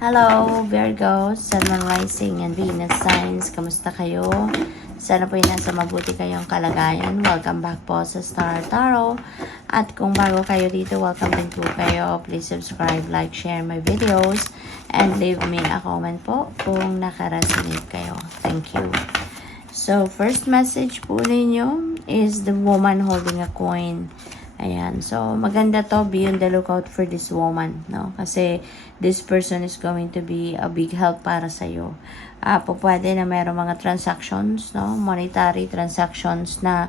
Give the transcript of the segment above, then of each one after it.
Hello, Virgo, Sun, Moon, Rising, and Venus signs. Kamusta kayo? Sana po nasa mabuti kayong kalagayan. Welcome back po sa Star Tarot. At kung bago kayo dito, welcome din po kayo. Please subscribe, like, share my videos, and leave me a comment po kung nakaresonate kayo. Thank you. So, first message po ninyo is the woman holding a coin. Ayan. So, maganda to. Be on the lookout for this woman, no? Kasi, this person is going to be a big help para sa'yo. Pwede na mayroong mga transactions, no? Monetary transactions na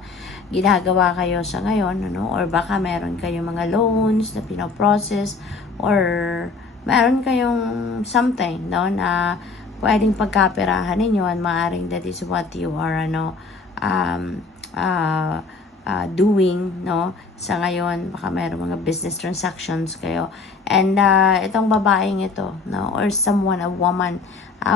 ginagawa kayo sa ngayon, no? Or baka meron kayong mga loans na pinoprocess, or meron kayong something, no? Na pwedeng pagkaperahan ninyo, and maaaring that is what you are, doing, no? Sa ngayon, baka mayroong mga business transactions kayo. And itong babaeng ito, no? Or someone, a woman,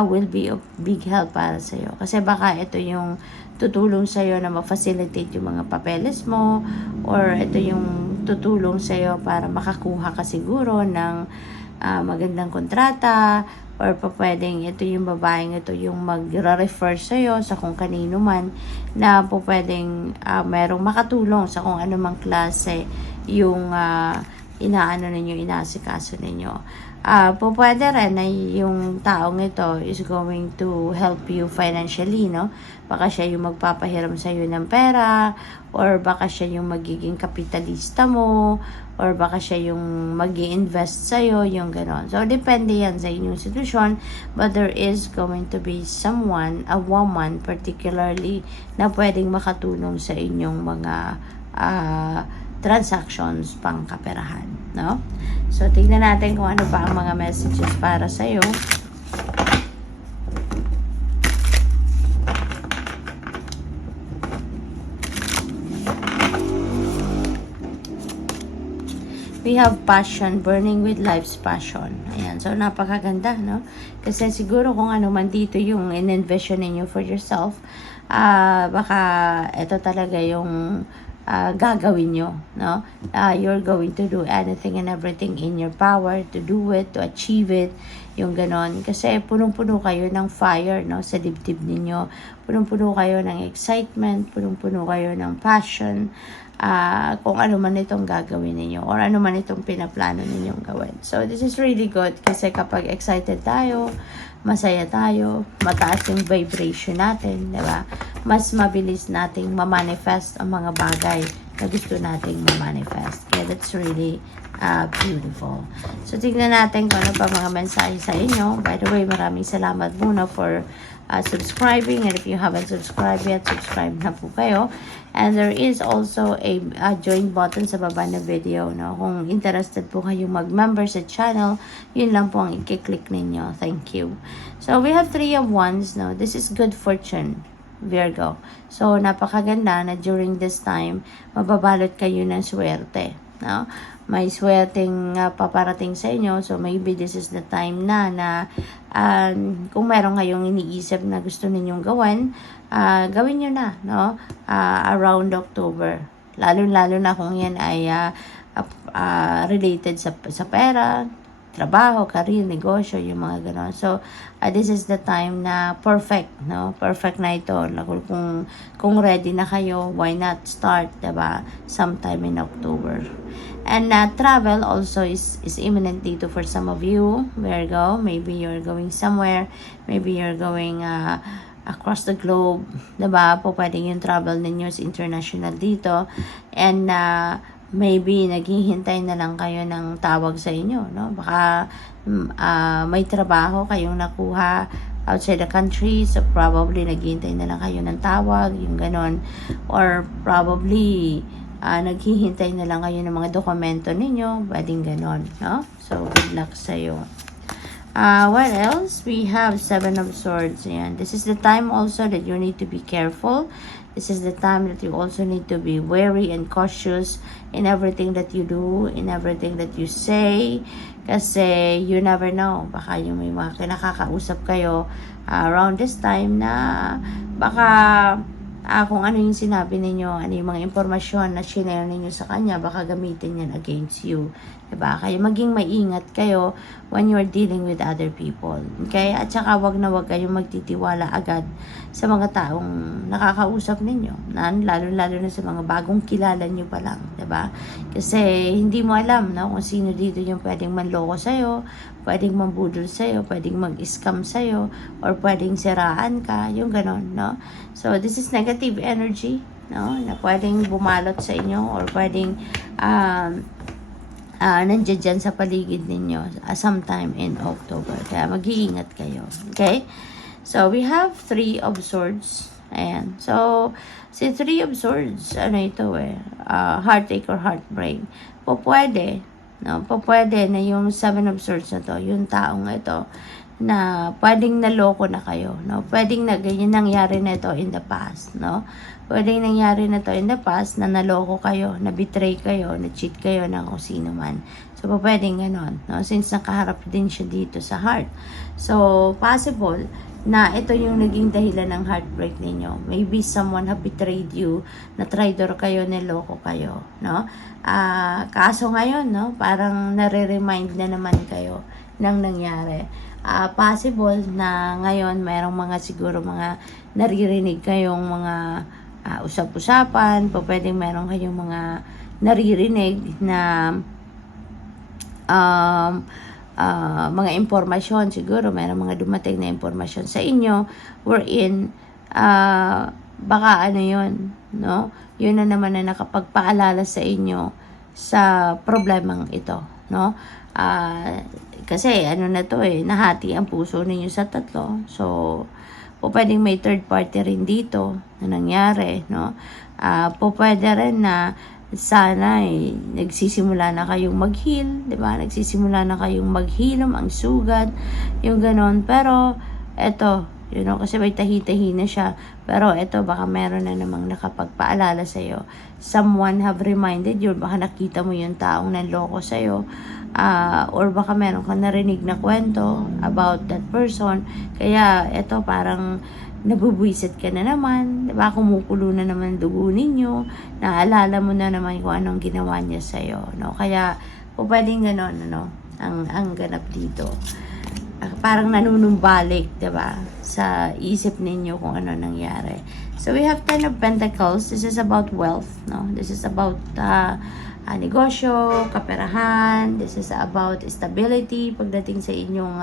will be a big help para sa'yo. Kasi baka ito yung tutulong sa'yo na ma-facilitate yung mga papeles mo, or ito yung tutulong sa'yo para makakuha ka siguro ng magandang kontrata, or pwedeng ito yung babaeng ito yung mag-refer sa'yo sa kung kanino man na pwedeng merong makatulong sa kung anumang klase yung inaano ninyo, inaasikaso ninyo. Pwede rin na yung taong ito is going to help you financially, no? Baka siya yung magpapahiram sa'yo ng pera, or baka siya yung magiging kapitalista mo, or baka siya yung mag-i-invest sa'yo, yung gano'n. So, depende yan sa inyong sitwasyon, but there is going to be someone, a woman particularly, na pwedeng makatulong sa inyong mga transactions pang kaperahan, no? So, tignan natin kung ano pa ang mga messages para sa'yo. We have passion, burning with life's passion. Ayan, so napakaganda, no? Kasi siguro kung ano man dito yung in-envision ninyo for yourself, baka ito talaga yung gagawin nyo, no? You're going to do anything and everything in your power to do it, to achieve it, yung ganon. Kasi punong-puno kayo ng fire, no? Sa dibdib ninyo. Punong-puno kayo ng excitement, punong-puno kayo ng passion, kung ano man itong gagawin ninyo, or ano man itong pinaplano ninyong gawin. So, this is really good kasi kapag excited tayo, masaya tayo, mataas yung vibration natin, diba? Mas mabilis nating ma-manifest ang mga bagay na gusto nating ma-manifest. Kaya that's really beautiful. So, tignan natin kung ano pa mga mensahe sa inyo. By the way, maraming salamat muna for subscribing, and if you haven't subscribed yet, subscribe na po kayo. And there is also a join button sa baba na video, no? Kung interested po kayong mag-member sa channel, yun lang po ang i-click ninyo. Thank you. So, we have 3 of Wands, no? This is good fortune, Virgo. So, napakaganda na during this time, mababalot kayo ng swerte, no? May swerteng paparating sa inyo. So, maybe this is the time na kung meron kayong iniisip na gusto ninyong gawin, gawin nyo na, no? Around October. Lalo-lalo na kung yan ay related sa pera, trabaho, career, negosyo, yung mga gano'n. So, this is the time na perfect, no? Perfect na ito. Kung ready na kayo, why not start, diba? Sometime in October. And travel also is imminent dito for some of you, Virgo. Maybe you're going somewhere. Maybe you're going across the globe, diba? Pwedeng yung travel ninyo is international dito. And maybe naghihintay na lang kayo ng tawag sa inyo, no? Baka may trabaho kayong nakuha outside the country, so probably naghihintay na lang kayo ng tawag, yung ganon. Or probably naghihintay na lang kayo ng mga dokumento ninyo, pwedeng ganon, no? So, good luck sa'yo. What else? We have 7 of Swords. Ayan. This is the time also that you need to be careful. This is the time that you also need to be wary and cautious in everything that you do, in everything that you say. Kasi you never know. Baka yung may mga kinakakausap kayo around this time na baka kung ano yung sinabi ninyo, ano yung mga impormasyon na shinare ninyo sa kanya, baka gamitin yan against you. Diba? Kaya maging maingat kayo when you're dealing with other people. Okay? At saka wag na wag kayong magtitiwala agad sa mga taong nakakausap ninyo. Lalo-lalo na sa mga bagong kilala nyo pa lang. Diba? Kasi hindi mo alam, no, kung sino dito yung pwedeng manloko sa'yo, pwedeng mambudol sa'yo, pwedeng mag-scam sa'yo, or pwedeng siraan ka, yung ganon, no? So, this is negative energy, no, na pwedeng bumalot sa inyo, or pwedeng nandiyan dyan sa paligid ninyo sometime in October. Kaya mag-iingat kayo. Okay? So, we have 3 of Swords. Ayan. So, si 3 of Swords, ano ito heartache or heartbreak. Pwede, no? Pwede na yung 7 of Swords na to, yung taong ito, na pwedeng naloko na kayo, no? Pwedeng na ganyan nangyari na ito in the past, no? Pwedeng nangyari na to in the past na naloko kayo, na betray kayo, na cheat kayo ng kung sino man. So, pwedeng ganon, no? Since nakaharap din siya dito sa heart. So, possible na ito yung naging dahilan ng heartbreak ninyo. Maybe someone have betrayed you, na traitor kayo, niloko kayo, no? Kaso ngayon, no? Parang nare-remind na naman kayo ng nangyari. Possible na ngayon mayroong mga siguro mga naririnig kayong mga usap-usapan, pwedeng meron kayong mga naririnig na mga impormasyon, siguro mayroong mga dumating na impormasyon sa inyo wherein baka ano yun, no? Yun na naman na nakapagpaalala sa inyo sa problemang ito, no? Kasi ano na to nahati ang puso ninyo sa 3. So, pwedeng may third party rin dito na nangyari, no? Pwede rin na sana nagsisimula na kayong mag-heal, di ba? Nagsisimula na kayong maghilom ang sugat, yung ganon. Pero, eto, kasi may tahi-tahi na siya. Pero, eto, baka meron na namang nakapagpaalala sa'yo. Someone have reminded you, baka nakita mo yung taong nanloko sa'yo. Or baka meron kang narinig na kwento about that person. Kaya, eto, parang nabubwisit ka na naman, diba? Kumukulo na naman dugo ninyo, naalala mo na naman kung anong ginawa niya sa'yo, no? Kaya, pwedeng ganon, ano, ang ganap dito. Parang nanunumbalik, diba? Sa isip ninyo kung ano nangyari. So, we have 10 of Pentacles. This is about wealth, no? This is about negosyo, kaperahan. This is about stability pagdating sa inyong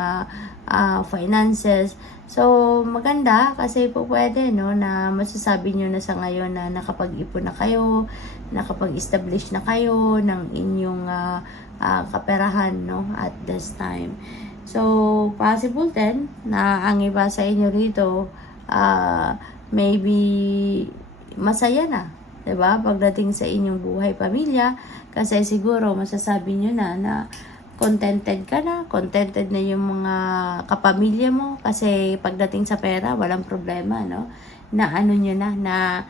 finances. So, maganda kasi pwede, no, na masasabi nyo na sa ngayon na nakapag-ipon na kayo, nakapag-establish na kayo ng inyong kaperahan, no, at this time. So, possible din na ang iba sa inyo rito, maybe masaya na, diba? Pagdating sa inyong buhay pamilya, kasi siguro masasabi nyo na contented ka na, contented na yung mga kapamilya mo, kasi pagdating sa pera, walang problema, no? Na ano nyo na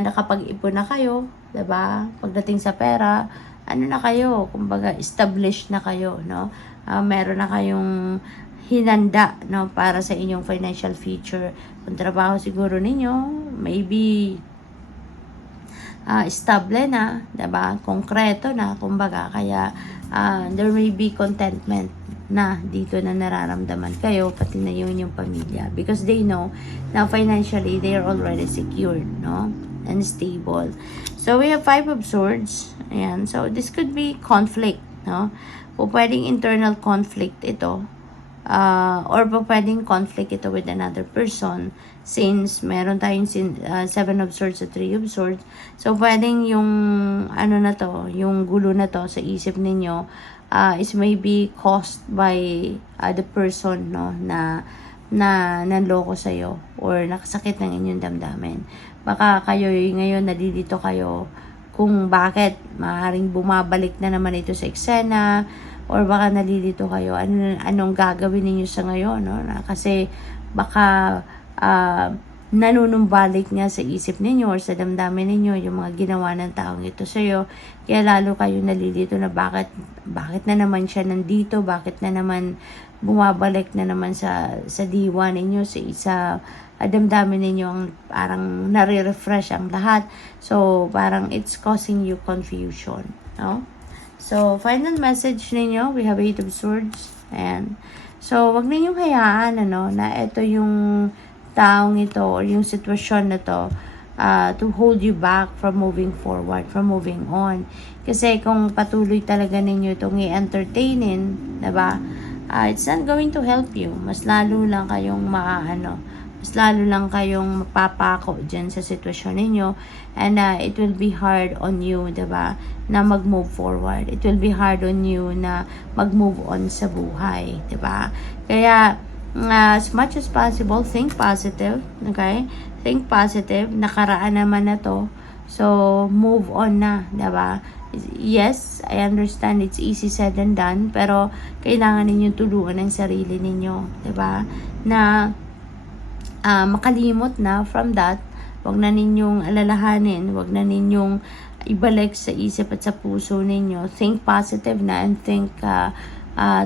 nakapag-ipon na kayo, diba? Pagdating sa pera, ano na kayo, kumbaga, established na kayo, no? Meron na kayong hinanda, no, para sa inyong financial future. Kung trabaho siguro ninyo, maybe stable na, diba? Konkreto na, kumbaga, kaya there may be contentment na dito na nararamdaman kayo, pati na yun yung pamilya, because they know na financially they are already secured, no, and stable. So we have 5 of Swords. Ayan, so this could be conflict, no? Pwedeng internal conflict ito, or pwedeng conflict ito with another person, since meron tayong 7 of Swords at 3 of Swords. So, pwedeng yung ano na to, yung gulo na to sa isip ninyo is maybe caused by the person, no, na nanloko sa'yo or nakasakit ng inyong damdamin. Baka kayo ngayon nalilito kayo kung bakit maaaring bumabalik na naman ito sa eksena, or baka nalilito kayo anong gagawin niyo sa ngayon, no? Kasi baka nanunumbalik nga sa isip ninyo or sa damdamin ninyo yung mga ginawa ng taong ito sa iyo, kaya lalo kayo nalilito na bakit na naman siya nandito, bakit na naman bumabalik na naman sa diwa ninyo, sa damdamin ninyo, ang parang nare-refresh ang lahat. So parang it's causing you confusion, no? So, final message ninyo, we have 8 of Swords. Ayan. So, wag ninyong hayaan, na ito yung taong ito or yung sitwasyon na to hold you back from moving forward, from moving on. Kasi kung patuloy talaga ninyo itong i-entertainin, diba? It's not going to help you. Mas lalo lang kayong mas lalo lang kayong mapapako dyan sa sitwasyon ninyo. And it will be hard on you, diba? Na mag-move forward. It will be hard on you na mag-move on sa buhay, diba? Kaya, as much as possible, think positive, okay? Think positive, nakaraan naman na to. So, move on na, diba? Yes, I understand it's easy said and done, pero kailangan ninyong tulungan ang sarili ninyo, diba? Na makalimot na from that. Wag na ninyong alalahanin, wag na ninyong ibalik sa isip at sa puso ninyo. Think positive na and think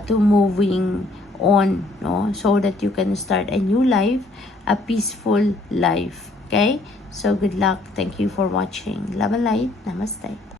to moving on, no? So that you can start a new life, a peaceful life. Okay? So good luck. Thank you for watching. Love and light. Namaste.